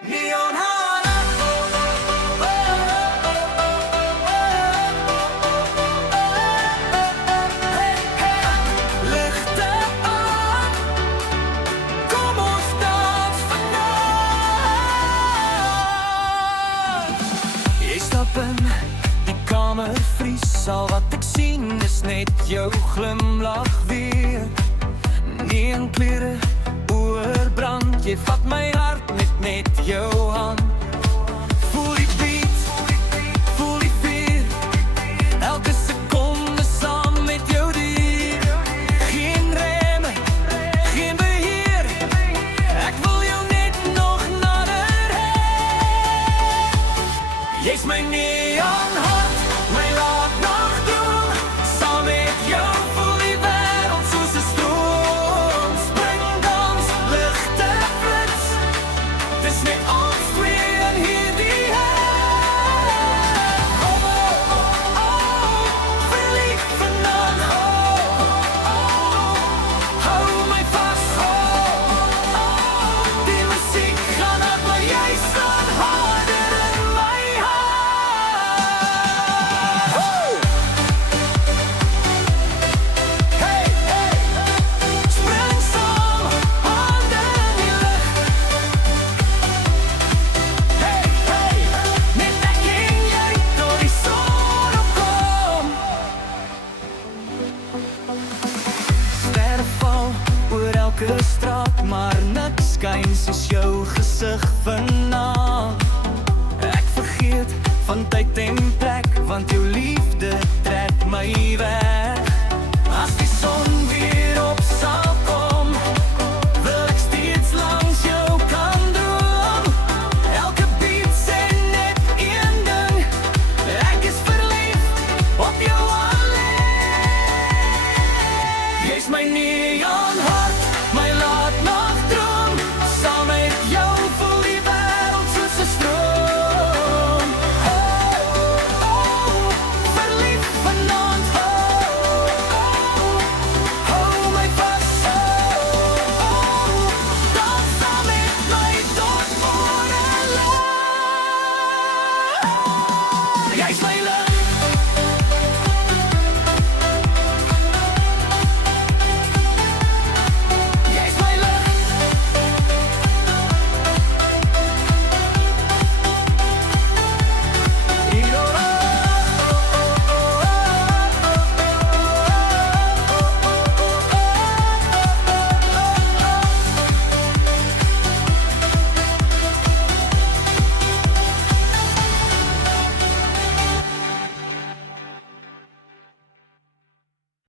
Neonhalen, ligte aan, kom ons dans vanaand. Jy stap in die kamer, vries, al wat ek sien is net jou glimlach weer. Nie in klere, oorbrand, jy vat my hart met jou hand. Voel die beat, voel die vuur, elke sekonde saam met jou dier. Geen remme, geen beheer, ek wil jou net nog nader hê. Jy's my neonhart, my laatnagdroom, saam met jou voel die wêreld soos 'n stroom. Spring, dans, ligte flits, dis net ons twee in hierdie huis. Oh, oh, oh, verlief vanaand, oh, oh, hou my vas, oh, oh, die musiek gaan uit, maar jy staan harder in my hart. Hey, hey, spring saam, hande in die lug. Hey, hey, net ek en jy tot die son opkom. Sterre val oor elke straat, maar niks skyn soos jou gesig vanaand. Ek vergeet van tyd en plek, want jou liefde trek my weg.